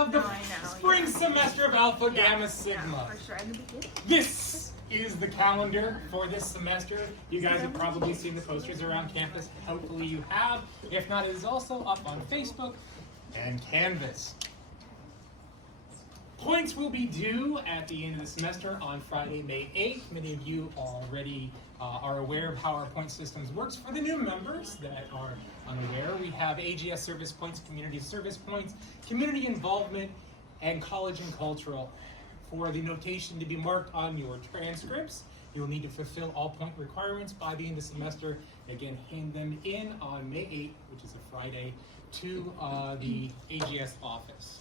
of the spring semester of Alpha Gamma Sigma. For sure, in the beginning. This is the calendar for this semester. You guys have probably seen the posters around campus. Hopefully you have. If not, it is also up on Facebook and Canvas. Points will be due at the end of the semester on Friday, May 8th. Many of you already are aware of how our point systems works. For the new members that are unaware, we have AGS service points, community service points, community involvement, and college and cultural. For the notation to be marked on your transcripts, you'll need to fulfill all point requirements by the end of the semester. Again, hand them in on May 8th, which is a Friday, to the AGS office.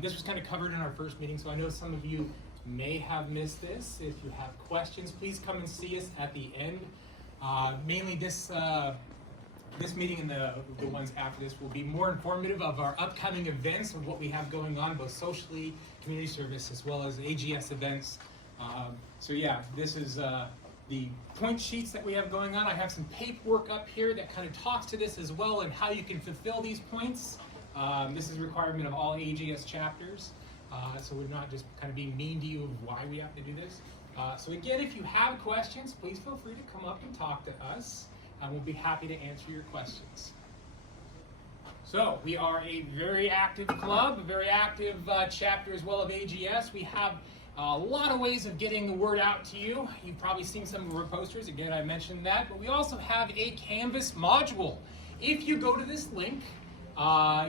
This was kind of covered in our first meeting, so I know some of you may have missed this. If you have questions, please come and see us at the end. Mainly this meeting and the ones after this will be more informative of our upcoming events and what we have going on, both socially, community service, as well as AGS events. So yeah, this is the point sheets that we have going on. I have some paperwork up here that kind of talks to this as well and how you can fulfill these points. This is a requirement of all AGS chapters, so we're not just kind of being mean to you of why we have to do this. So again, if you have questions, please feel free to come up and talk to us. We'll be happy to answer your questions. So we are a very active club, a very active chapter as well of AGS. We have a lot of ways of getting the word out to you. You've probably seen some of our posters. Again, I mentioned that. But we also have a Canvas module. If you go to this link,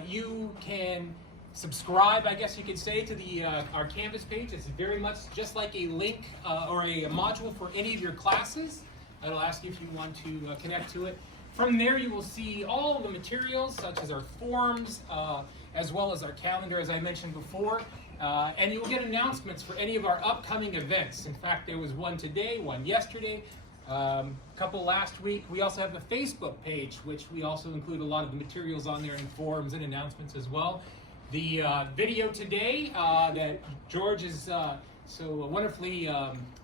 you can subscribe, I guess you could say, to the our Canvas page. It's very much just like a link or a module for any of your classes. It'll ask you if you want to connect to it. From there, you will see all of the materials, such as our forms, as well as our calendar, as I mentioned before. And you'll get announcements for any of our upcoming events. In fact, there was one today, one yesterday, a couple last week. We also have a Facebook page, which we also include a lot of the materials on there and forums and announcements as well. The video today that George is so wonderfully,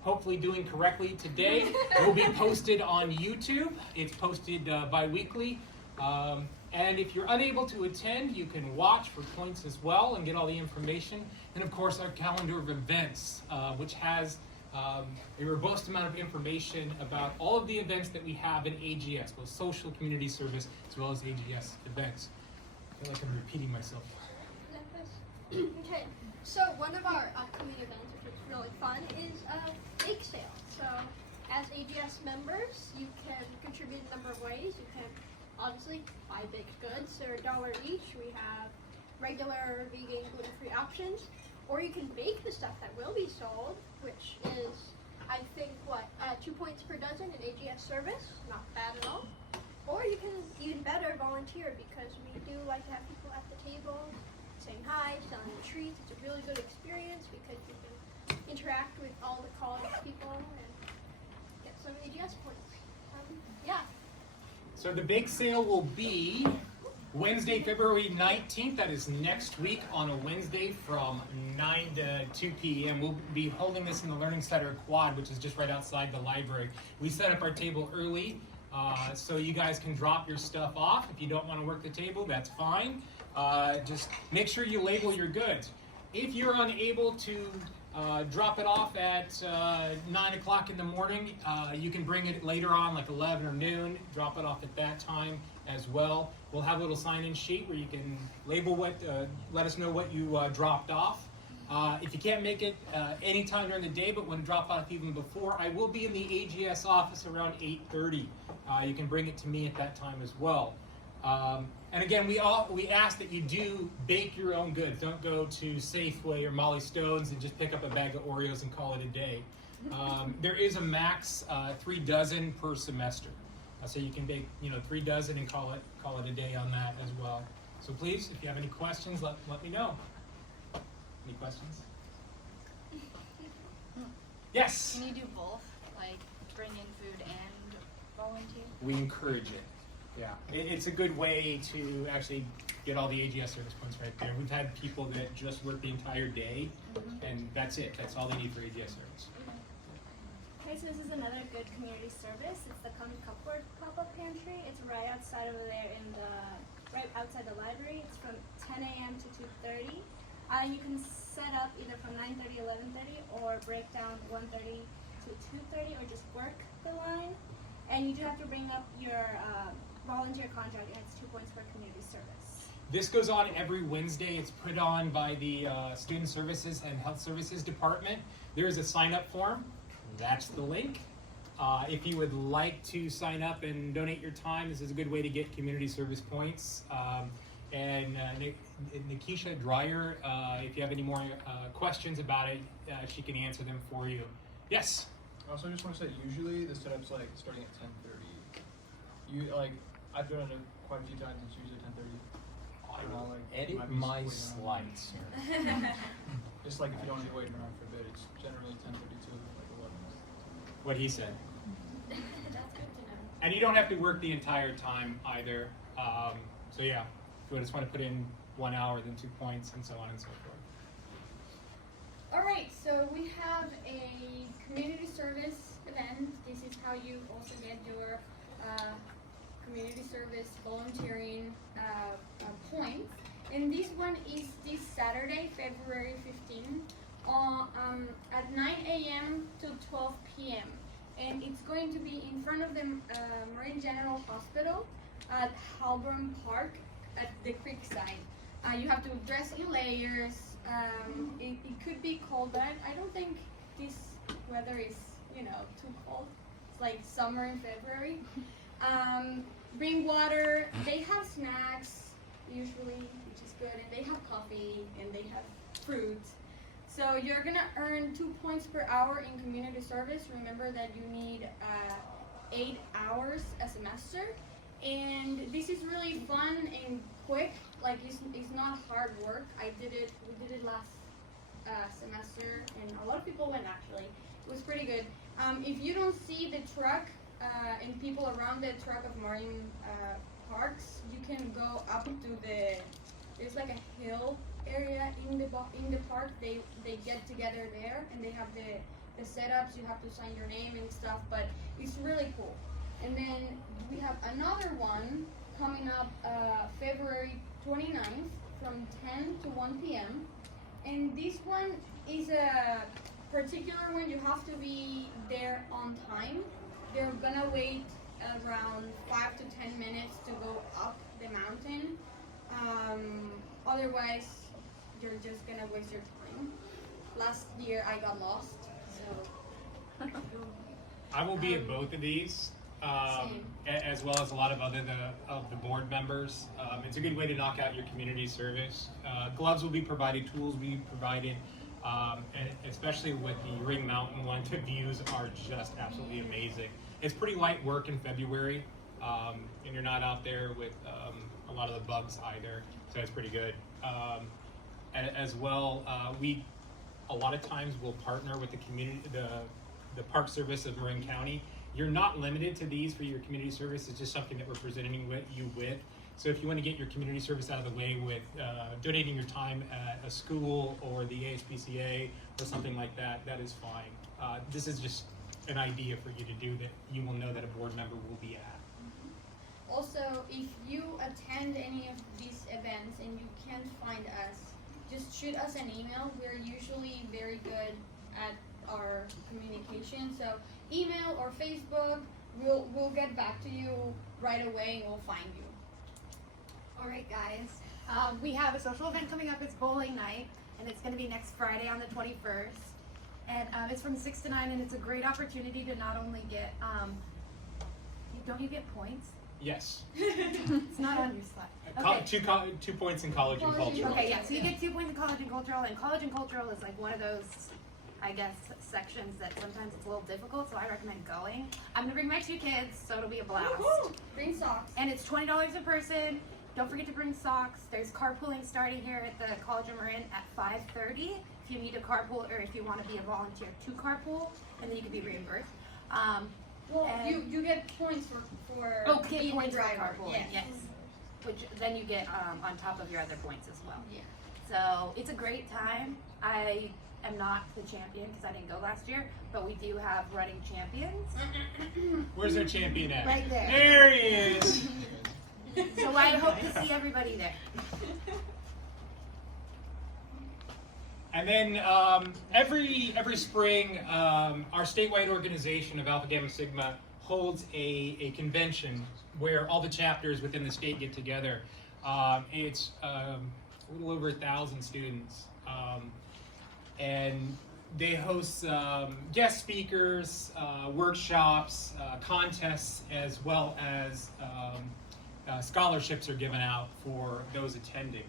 hopefully doing correctly today, will be posted on YouTube. It's posted bi-weekly. And if you're unable to attend, you can watch for points as well and get all the information. And of course, our calendar of events, which has a robust amount of information about all of the events that we have in AGS, both social, community service, as well as AGS events. I feel like I'm repeating myself. Okay, so one of our upcoming events, which is really fun, is a bake sale. So as AGS members, you can contribute a number of ways. You can obviously buy baked goods. They're $1 each. We have regular, vegan, gluten-free options. Or you can bake the stuff that will be sold, which is, I think, 2 points per dozen in AGS service. Not bad at all. Or you can, even better, volunteer, because we do like to have people at the table saying hi, selling the treats. It's a really good experience because you can interact with all the college people and get some AGS points. Yeah. So the bake sale will be Wednesday, February 19th. That is next week on a Wednesday from 9 to 2 p.m. We'll be holding this in the Learning Center Quad, which is just right outside the library. We set up our table early so you guys can drop your stuff off. If you don't want to work the table, that's fine. Just make sure you label your goods. If you're unable to drop it off at 9 o'clock in the morning, you can bring it later on, like 11 or noon, drop it off at that time as well. We'll have a little sign-in sheet where you can label what, let us know what you dropped off. If you can't make it anytime during the day, but want to drop off even before, I will be in the AGS office around 8:30. You can bring it to me at that time as well. And again, we ask that you do bake your own goods. Don't go to Safeway or Molly Stone's and just pick up a bag of Oreos and call it a day. There is a max 3 dozen per semester. So you can bake 3 dozen and call it a day on that as well. So please, if you have any questions, let me know. Any questions? Yes? Can you do both? Like bring in food and volunteer? We encourage it. Yeah, it's a good way to actually get all the AGS service points right there. We've had people that just work the entire day, and that's it. That's all they need for AGS service. Okay, so this is another good community service. It's the Come Cupboard pop-up pantry. It's right outside over there right outside the library. It's from 10 a.m. to 2:30. and you can set up either from 9:30, 11:30, or break down 1:30 to 2:30, or just work the line. And you do have to bring up your volunteer contract, and it's 2 points for community service. This goes on every Wednesday. It's put on by the Student Services and Health Services Department. There is a sign-up form. That's the link. If you would like to sign up and donate your time, this is a good way to get community service points. Nikisha Dreyer, if you have any more questions about it, she can answer them for you. Yes? Also, I just want to say, usually the setup's like starting at 10:30. I've done it quite a few times. It's usually 10:30. I don't know, will like, edit might be my waiting around. slides here. Just like if you don't want to be waiting around for a bit, it's generally 10:30 to like 11. What he said. That's good to know. And you don't have to work the entire time either. So yeah, if you just want to put in 1 hour, then 2 points, and so on and so forth. All right, so we have a community service event. This is how you also get your community service volunteering points. And this one is this Saturday, February 15, at 9 a.m. to 12 p.m. And it's going to be in front of the Marine General Hospital at Halborn Park at the creek side. You have to dress in layers. It could be cold, but I don't think this weather is, too cold. It's like summer in February. Bring water. They have snacks usually, which is good, and they have coffee and they have fruit. So you're gonna earn 2 points per hour in community service. Remember that you need 8 hours a semester, and this is really fun and quick. Like it's not hard work. We did it last semester, and a lot of people went actually. It was pretty good. If you don't see the truck and people around the truck of Marine Parks, you can go up to there's like a hill area in the park. They get together there, and they have the setups. You have to sign your name and stuff, but it's really cool. And then we have another one coming up February 29th from 10 to 1 p.m. And this one is a particular one. You have to be there on time. They're gonna wait around 5 to 10 minutes to go up the mountain. Otherwise, you're just gonna waste your time. Last year I got lost, so. I will be at both of these, as well as a lot of the board members. It's a good way to knock out your community service. Gloves will be provided, tools will be provided, and especially with the Ring Mountain one, the views are just absolutely amazing. It's pretty light work in February, and you're not out there with a lot of the bugs either, so it's pretty good. As well, we a lot of times will partner with the community, the Park Service of Marin County. You're not limited to these for your community service. It's just something that we're presenting you with. So if you want to get your community service out of the way with donating your time at a school or the ASPCA or something like that, that is fine. This is just an idea for you to do that you will know that a board member will be at. Also, if you attend any of these events and you can't find us, just shoot us an email. We're usually very good at our communication. So email or Facebook, we'll get back to you right away and we'll find you. All right, guys. We have a social event coming up. It's bowling night, and it's going to be next Friday on the 21st. And it's from 6 to 9, and it's a great opportunity to not only get, don't you get points? Yes. It's not on your slide. Okay. 2 points in college and cultural. Okay, yeah, so you get 2 points in college and cultural is like one of those, I guess, sections that sometimes it's a little difficult, so I recommend going. I'm going to bring my 2 kids, so it'll be a blast. Woo-hoo! Bring socks. And it's $20 a person. Don't forget to bring socks. There's carpooling starting here at the College of Marin at 5:30. If you need a carpool or if you want to be a volunteer to carpool, and then you can be reimbursed. Well, you get points for Kid points for driver. carpooling, yes. Which then you get on top of your other points as well. Yeah. So it's a great time. I am not the champion because I didn't go last year, but we do have running champions. Where's our champion at? Right there. There he is. So I hope to see everybody there. And then every spring, our statewide organization of Alpha Gamma Sigma holds a convention where all the chapters within the state get together. It's a little over 1,000 students, and they host guest speakers, workshops, contests, as well as scholarships are given out for those attending.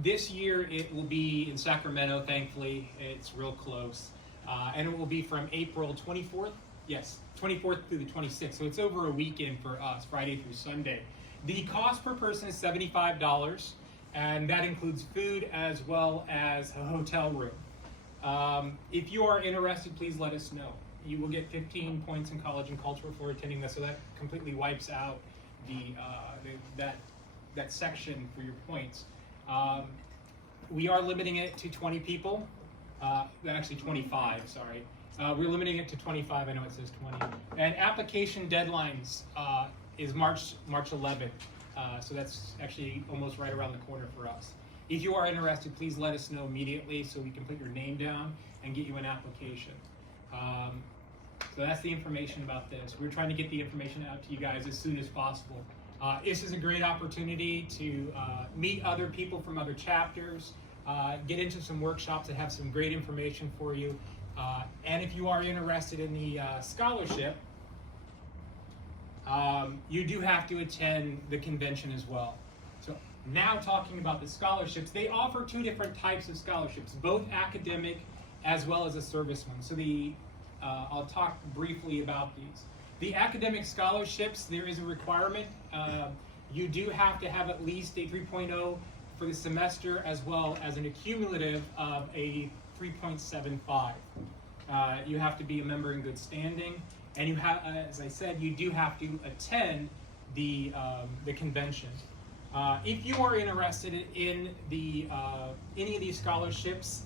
This year it will be in Sacramento, thankfully. It's real close. And it will be from April 24th, yes, 24th through the 26th. So it's over a weekend for us, Friday through Sunday. The cost per person is $75, and that includes food as well as a hotel room. If you are interested, please let us know. You will get 15 points in college and culture for attending this, so that completely wipes out that section for your points. We are limiting it to 20 people, actually 25, sorry. We're limiting it to 25, I know it says 20. And application deadlines is March 11th, so that's actually almost right around the corner for us. If you are interested, please let us know immediately so we can put your name down and get you an application. So that's the information about this. We're trying to get the information out to you guys as soon as possible. This is a great opportunity to meet other people from other chapters, get into some workshops that have some great information for you. And if you are interested in the scholarship, you do have to attend the convention as well. So now talking about the scholarships, they offer two different types of scholarships, both academic as well as a service one. So I'll talk briefly about these. The academic scholarships, there is a requirement. You do have to have at least a 3.0 for the semester, as well as an accumulative of a 3.75. You have to be a member in good standing, and you have, as I said, you do have to attend the convention. If you are interested in any of these scholarships,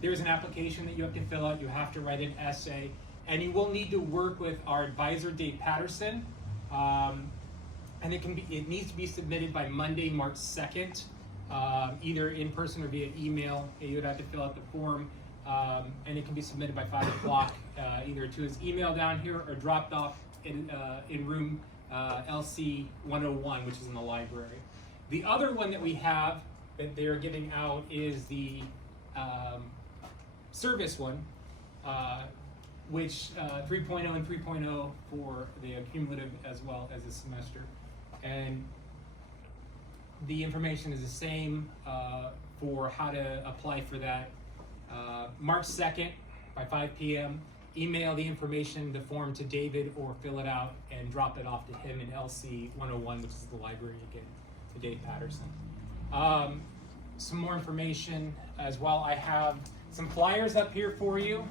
there's an application that you have to fill out. You have to write an essay, and you will need to work with our advisor, Dave Patterson. And it needs to be submitted by Monday, March 2nd, either in person or via email. You would have to fill out the form, and it can be submitted by 5 o'clock, either to his email down here or dropped off in room LC 101, which is in the library. The other one that we have that they're giving out is the service one, which 3.0 and 3.0 for the accumulative as well as the semester. And the information is the same for how to apply for that. March 2nd by 5 p.m. Email the information, the form, to David, or fill it out and drop it off to him in LC 101, which is the library again, to Dave Patterson. Some more information as well. I have some flyers up here for you,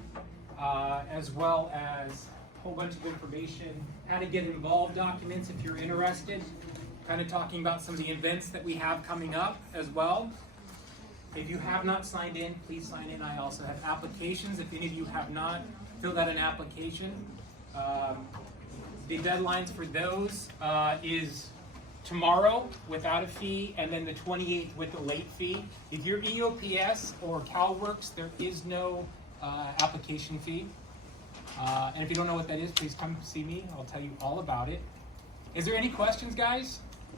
as well as a whole bunch of information, how to get involved documents if you're interested, kind of talking about some of the events that we have coming up as well. If you have not signed in, please sign in. I also have applications. If any of you have not filled out an application, the deadlines for those is tomorrow without a fee, and then the 28th with a late fee. If you're EOPS or CalWorks, there is no application fee. And if you don't know what that is, please come see me. I'll tell you all about it. Is there any questions, guys?